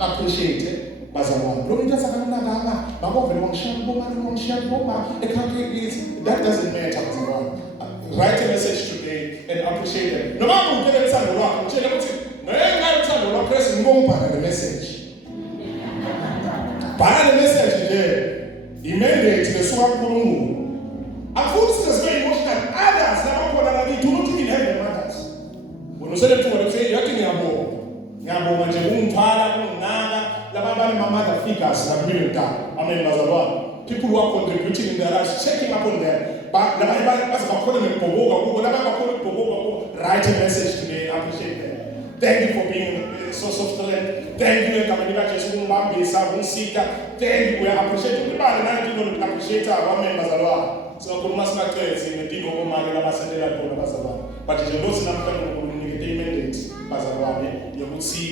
appreciate bazalwane lo muntu asakanaka bakovela wangishiya boma ekhakhe that doesn't matter bazalwane write a message today and appreciate them noma ungeke uthando lwakho utshela ukuthi ngenxa yothando lwakho Chris ngibonga le message bhala le message nje imandate lesuka kuNkulunkulu akufuthi sibe emotional others labakhona la kithi not even have the mothers unosele mthunga ukuthi yathi ngiyabonga nje ungithwala kunginaka laba bani mother figures la kumile mntana amen bazalwane people who are contributing in their lives checking up on them but laba bakhona ngibhoboka kubo laba bakhona ngibhoboka kubo write a message today and appreciate them thank you for being a source of strength thank you egameni likaJesu kungibambisa kungisika thank you we appreciate ukubala nathi lo appreciate amen bazalwane siyakhuluma singaqedzi ngetinto komake labasendela khona bazalwane but nje lo sinamhlanje ukunikeza imandate bazalwane yokuthi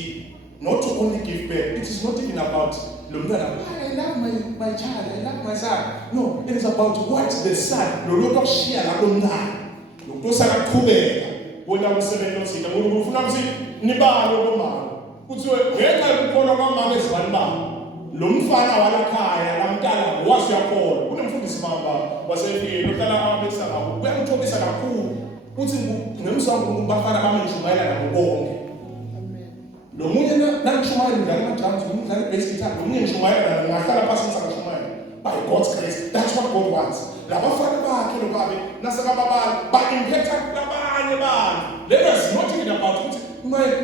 not to only give back. It is not even about I love my child, I love my son. No, it is about what the son, the Lord of share la lomntana. Lokho sakaqhubeka bona umsebenzi osika ngoba ufuna ukuthi nibalo bomama. Uthi ngenxa yokukhona kwamama ezibani babo. Lo mfana walakhaya lamntana wasiyakhola. Kunemfundisi mama wasefike lokala ababesa ngabo. Kuyamthobisa kakhulu. Uthi ngemsamo kubafana bamenjumayela nabo bonke. Lo munye nangishumayela ngale madrums ngumdlali bass guitar lo munye ngishumayela ngahlala phansi ngisashumayela by God's grace that's what God wants labafana bakhe lo babe nasakababala ba impacta labanye abantu let us not even about ukuthi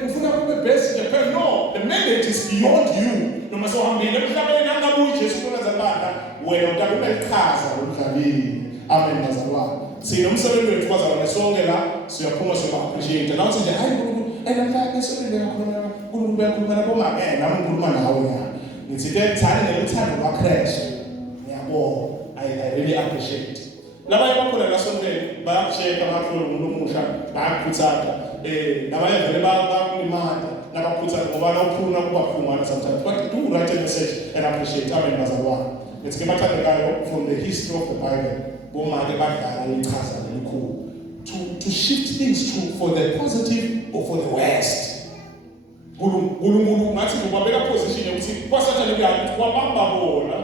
ufuna kube bass Japan no the mandate is beyond you noma sohambile emhlabeni nangabuye Jesu kwenza banda wena utakuba iqhaza lomdlalini amen bazalwane sinomsebenzi wethu bazalwane sonke la siyaphuma appreciate nawuthi nje hayi enamhlanje sokulela khona uNkulunkulu uyakhuluma nabo mama nami ngikhuluma nawe ya ngithi ke thani neluthando lwaKristu ngiyabonga I really appreciate labanye bakhona la sontweni bayasheka amakhulu ngomusha bayakhuthaza labanye vele bakulimanda nabakhuthaza ngoba nawuphuna kuba phumana sometimes but do write a message and appreciate amen bazalwane let's get back from the history of the Bible bomake badala ichaza elikhulu to shift things for the positive or for the worst. Ngulungulu ngathi ngobabeka position ukuthi kwasathana kuyathi wababamba bona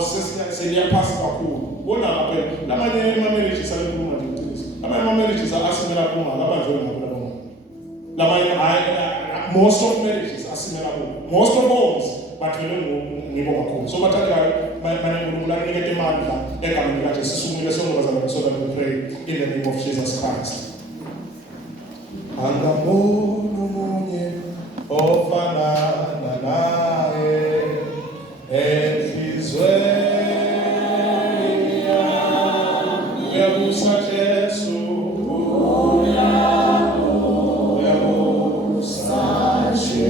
sesiyaphasa kakhulu bona ngaphela lamanye ama-marriages alikhuluma nje uqiniso amanye ama-marriages asimela kuma labanjwe ngabo lamanye most of marriages asimela kuma most of homes bathwele ngibo kakhulu so bathathayo uNkulunkulu anikete amandla egameni likaJesu sisungile sonke bazalwane so that we pray in the name of Jesus Christ. Angabona omunye ofanana naye enhlizweni yami uyabusa Jesu uyabusa Jesu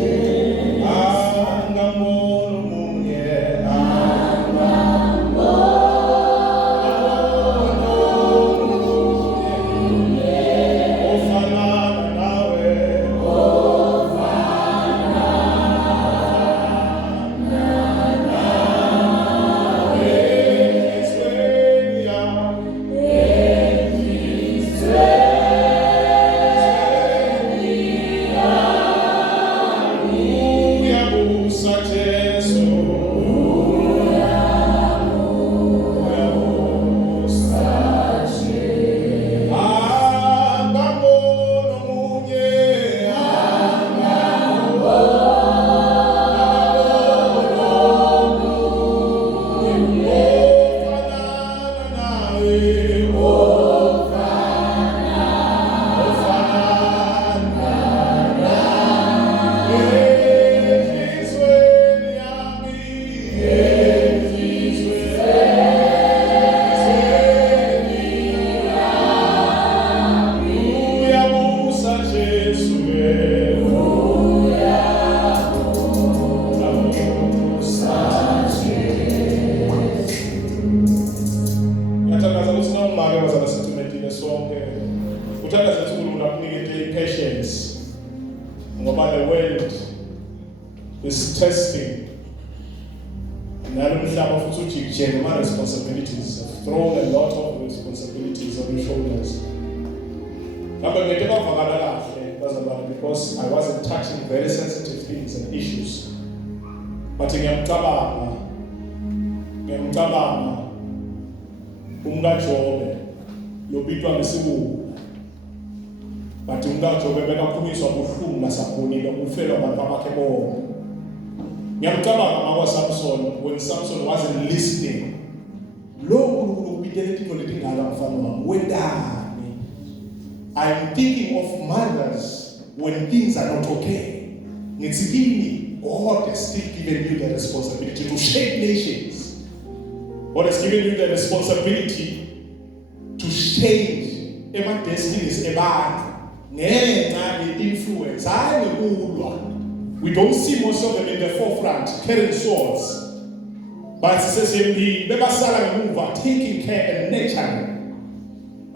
instrumentile sonke uthanda sesikulu lakunikete patience ngoba the world is testing nalomhlaba futhi ujikijele ma responsibilities throw a lot of responsibilities on your shoulders ngabe ngeke bavakala kahle bazalwane because I wasn't touching very sensitive things and issues but ngiyamcabanga umkaJobe lobitwa ngesibuku but umkaJobe bekaphunyiswa ubuhlungu nasabonile ukufelwa abantu bakhe bonke ngiyamcabanga ngakwa Samson when Samson wasn't listening lokhu ukubitela into letingaka mfana wami wendani I'm thinking of mothers when things are not okay ngithi kini God has still given you the responsibility to shape nations. God has given you the responsibility to change every destinies abantu ngenxa ye-influence hayi ngekulwa. We don't see most of them in the forefront carrying swords but sisesembili bebasala ngemuva taking care and nurturing.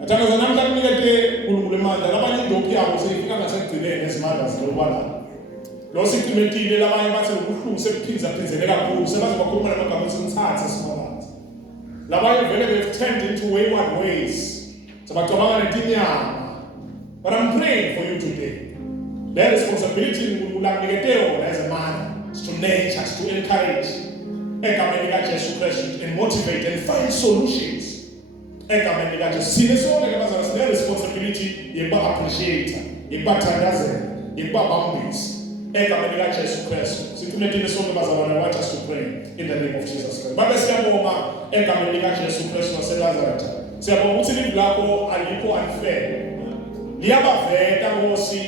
Athangaza namhla kunikete uNkulunkulu emandla labanye indophi yabo seyifika ngasekugcineni ezimandla zilobala lo siqimetile labanye bathi ukuhlungu sekuphindza kakhulu sebaze bakhuluma namagama esithathe simabathi labanye vele they've turned into wayward ways sabacabanga netinyama. But I'm praying for you today. Their responsibility uNkulunkulu yona as a man is to nurture, is to encourage egameni kaJesu Kristu and motivate and find solutions. Egameni likaJesu sine sonke abazalwane sine responsibility yekuba appreciate, yekuba thandazela, yekuba bambisa. Egameni likaJesu Kristu siqinetile sonke abazalwane. I want us to pray in the name of Jesus Christ. Babe siyabonga egameni likaJesu Kristu waseNazaretha. Siyabonga ukuthi livi lakho alikho unfair. Liyabaveta Nkosi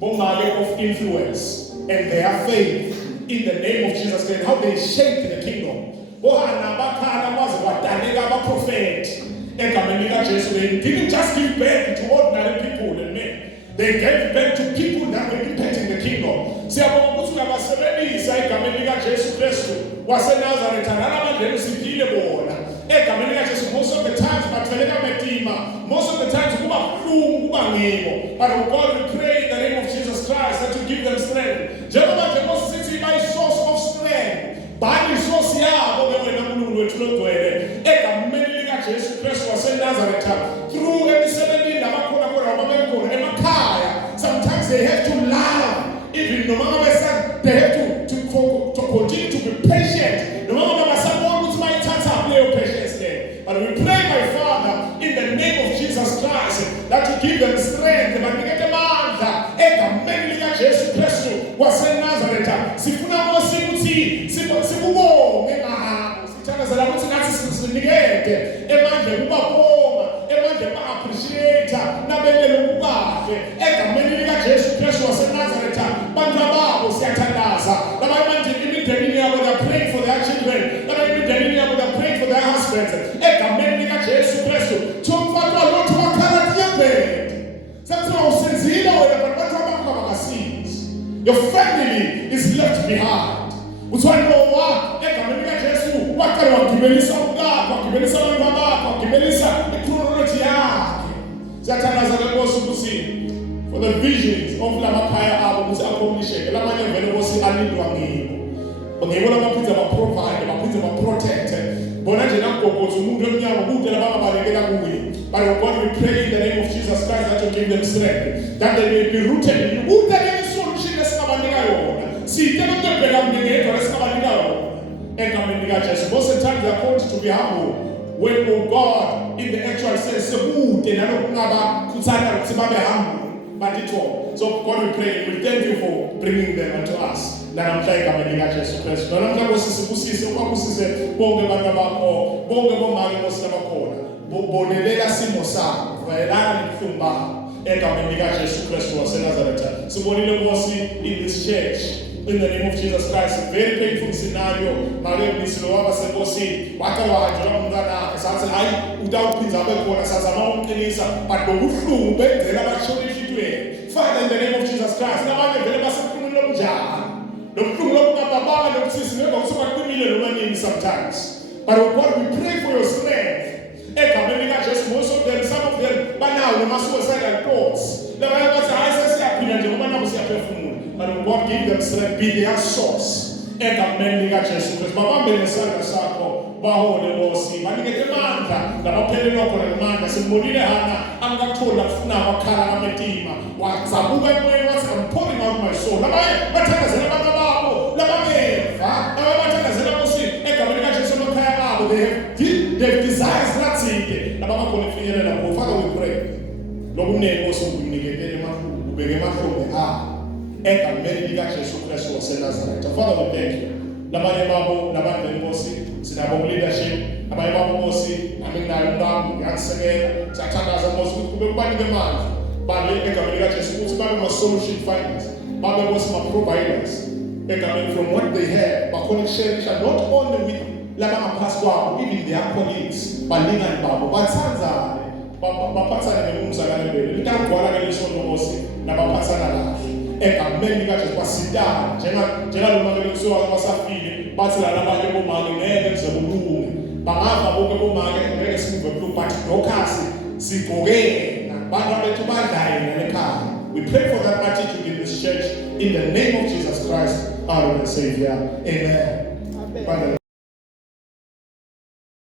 bomake of influence and their faith in the name of Jesus Christ, how they shaped the kingdom. Bohana bakhala kwaze kwadaleka abaprofeti egameni likaJesu. They didn't just give birth to ordinary people and men. They gave birth to people that were impacting the kingdom. Siyabonga ukuthi uyabasebenzisa egameni likaJesu Kristu waseNazaretha nalabandlela siphile bona egameni likaJesu. Most of the times batheleka metima, most of the times kuba buhlungu kuba ngimo, but God we pray in the name of Jesus Christ that you give them strength. Njengoba nje Moses sithi by source of strength bani source yabo wena uNkulunkulu wethu logcwele egameni likaJesu Kristu waseNazaretha through emisebenzini nabakhona babekhona emakhaya. Sometimes they have to love even no matter what they have to continue to be patient no matter what someone who's my tata play your patience there. But we pray my Father in the name of Jesus Christ that you give them strength and get them mandla egameni likaJesu Kristu waseNazaretha. Sifuna Nkosi ukuthi sikubonge ngabo sithandazela ukuthi nathi sinikete emandla kubabonga emandla ba-appreciate nabelele ukukahle egameni likaJesu Kristu waseNazaretha. Bantwana babo siyathandaza labanye manje imideni yabo they're praying for their children, labanye imideni yabo they're praying for their husbands egameni likaJesu Kristu. Thumfatwa lothu wakhala tiyabhede sakuthiwa usenzile wena but bantu abakho abakasizi. Your family is left behind. Uthiwa Noah egameni likaJesu waqala wagibelisa umkakho, wagibelisa abantu bakho, wagibelisa ichronology yakhe. Siyathandaza Nkosi ukuthi for the visions of lamakhaya abo ukuthi accomplisheke lamanye vele Nkosi alindwa ngibo. Ngibona baphinza ba-provide, baphinza ba-protect. Bona nje nakugogoza umuntu emnyango kude labangabalekela kuye. But God we pray in the name of Jesus Christ that you give them strength, that they may be rooted in you. Utakele solution esikabanika yona. Siyitela ukubheka mnengedwa esikabanika yona. Egameni likaJesu. Most of the time they are called to be humble. When God in the actual sense sekude nalokungaba kuthanda ukuthi babe humble. But it all. So God we pray, we thank you for bringing them unto us. Namhla egameni likaJesu Kristu. Namhla Nkosi sibusise ukwabusise bonke abantu bakho, bonke bomake Nkosi abakhona. Bonelela simo sakho, vayelana nobuhlungu bakho egameni likaJesu Kristu waseNazaretha. Sibonile Nkosi in this church. In the name of Jesus Christ, a very painful scenario. Maria Misilo wabaseNkosi waqala wahanjelwa umntwana sathi hayi utawuphinza abekhona sazama umqinisa but bobuhlungu benzela abashona ehlitweni. Father in the name of Jesus Christ, nabanye vele basekhulumile lomjana. Lobuhlungu lobungababanga lobusisi ngemva kokuthi baqinile noma nini sometimes. But God we pray for your strength. Egameni likaJesu, most of them, some of them banayo nama-suicidal thoughts. Labanye bathi hayi sesiyaphila nje ngoba nabo siyaphefumula. But God give them strength, be their source. Egameni likaJesu Kristu babambe nesandla sakho bahole Nkosi banikeze amandla labaphelelwa khona ngamandla simbonile Hana angakuthola kufuna abakhala kametima wazabuka emoyeni wathi I'm pouring out my soul. Labanye bathandazela abantu babo labangeva ababathandazela Nkosi egameni likaJesu emakhaya abo they desires nathike labangakhona ukufinyelela kubo. Father, we pray lokunene Nkosi ukunikele emahlombe ubeke emahlombe abo egameni likaJesu Kristu waseNazaretha. Father, we thank you. Labanye babo labanye Nkosi sinabo leadership abanye babo Nkosi nami nginayo ngami ngiyakusekela siyathandaza Nkosi ukuthi kube kubanike manje babe egameni likaJesu ukuthi babe ma-solution finders babe Nkosi ma-providers egameni from what they have bakhona ukusharisha not only with laba ngaphasi kwabo even their colleagues balingani babo bathandzane baphathane ngemumzakane bele litagcwala ngaleso Nkosi nabaphathana kahle egameni likaJesu basitana njengaloma bekusuka basafile bathi labanye bomake ngeke kuze kulunge bangava bonke bomake ngeke simuve kulunge but Dorcas sigqokene bantu abethu badlaye ngekhaya. We pray for that attitude in this church in the name of Jesus Christ, our Lord and Savior. Amen.